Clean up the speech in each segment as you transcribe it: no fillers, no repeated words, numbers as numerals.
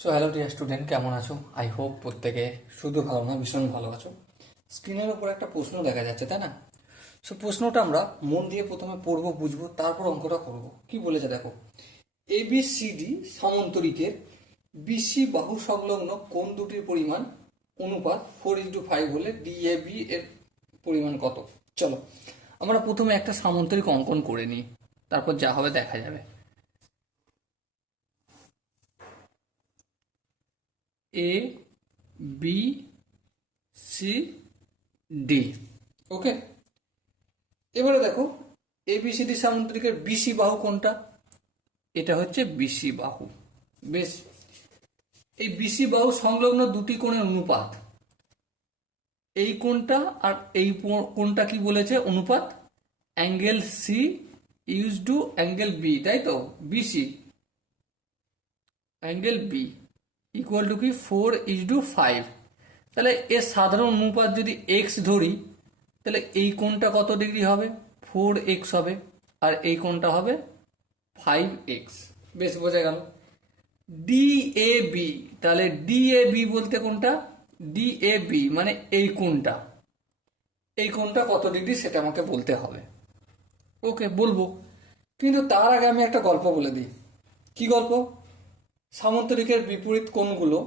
So hello dear student, কেমন আছো? I hope প্রত্যেকে শুধু ভালো না, ভীষণ ভালো আছো। স্ক্রিনের উপর একটা প্রশ্ন দেখা যাচ্ছে, তাই না? সো প্রশ্নটা আমরা মন দিয়ে প্রথমে পড়বো, বুঝবো, তারপর অঙ্কটা করব। কি বলেছে দেখো, এবিসিডি সামান্তরিকের বিসি বাহু সংলগ্ন কোণ দুটির পরিমাণ অনুপাত 4:5 হলে ডিএবি এর পরিমাণ কত? চলো আমরা প্রথমে একটা সামান্তরিক অঙ্কন করে নিই, তারপর যা হবে দেখা যাবে। এ বি সি ডি, ওকে। এবারে দেখো, এবিসিডি সামান্তরিকের বিসি বাহু কোনটা? এটা হচ্ছে বিসি বাহু। বেশ, এই বিসি বাহু সংলগ্ন দুটি কোণের অনুপাত, এই কোণটা আর এই কোণটা কি বলেছে? অনুপাত angle C use to angle B, তাই তো? BC angle B equal to কি 4:5। তাহলে এর সাধারণ অনুপাত যদি এক্স ধরি, তাহলে এই কোণটা কত ডিগ্রি হবে? 4x হবে, আর এই কোণটা হবে 5x। বেশ, বোঝা গেল। ডিএবি, তাহলে ডিএবি বলতে কোনটা? ডিএবি মানে এই কোণটা, এই কোণটা কত ডিগ্রি সেটা আমাকে বলতে হবে। ওকে, বলবো, কিন্তু তার আগে আমি একটা গল্প বলে দিই। কি গল্প? সামান্তরিকের বিপরীত কোণগুলো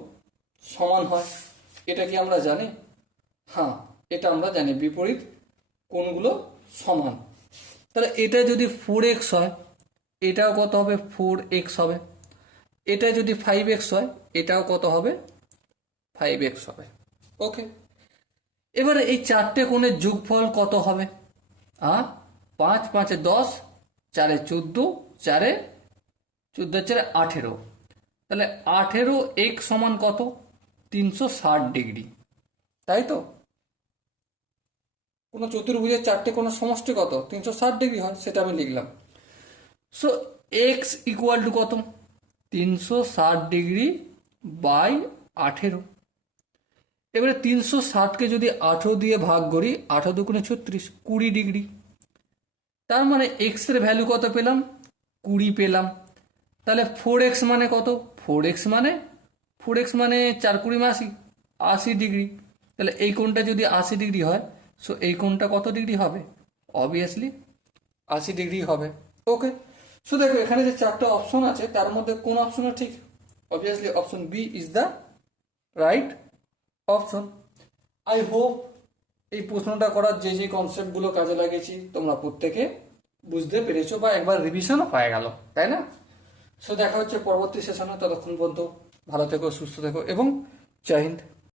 সমান হয়, এটা কি আমরা জানি? হ্যাঁ, এটা আমরা জানি, বিপরীত কোণগুলো সমান। তাহলে এটা যদি 4x হয়, এটাও কত হবে? 4x হবে। এটা যদি 5x হয়, এটাও কত হবে? 5x হবে। ওকে, এবারে এই চারটে কোণের যোগফল কত হবে? 5 5 10, 4 14, 4 14 4 18। তাহলে 18x সমান কত? 360 ডিগ্রি, তাই তো? কোনো চতুর্ভুজের চারটে কোণের সমষ্টি কত? 360 ডিগ্রি হয়, সেটা আমি লিখলাম। সো এক্স ইকুয়াল টু কত? 360 ডিগ্রি বাই 18। এবারে 360কে যদি 18 দিয়ে ভাগ করি, 18 দুগুণে 36, 20 ডিগ্রি। তার মানে এক্স এর ভ্যালু কত পেলাম? 20 পেলাম। তাহলে 4x মানে কত? 4x মানে 4 20 80, 80 ডিগ্রি। তাহলে এই কোণটা যদি 80 ডিগ্রি হয়, সো এই কোণটা কত ডিগ্রি হবে? অবভিয়াসলি 80 ডিগ্রি হবে। ওকে, সো দেখো এখানে যে চারটা অপশন আছে, তার মধ্যে কোন অপশনটা ঠিক? Obviously option B is the right option. I hope এই প্রশ্নটা করার যে যে কনসেপ্টগুলো কাজে লাগিয়েছি তোমরা প্রত্যেকে বুঝতে পেরেছো, বা একবার রিভিশনও পায়ে গেল, তাই না? সো দেখা হচ্ছে পরবর্তী সেশনে। ততক্ষণ পর্যন্ত ভালো থেকো, সুস্থ থেকো এবং জয় হিন্দ।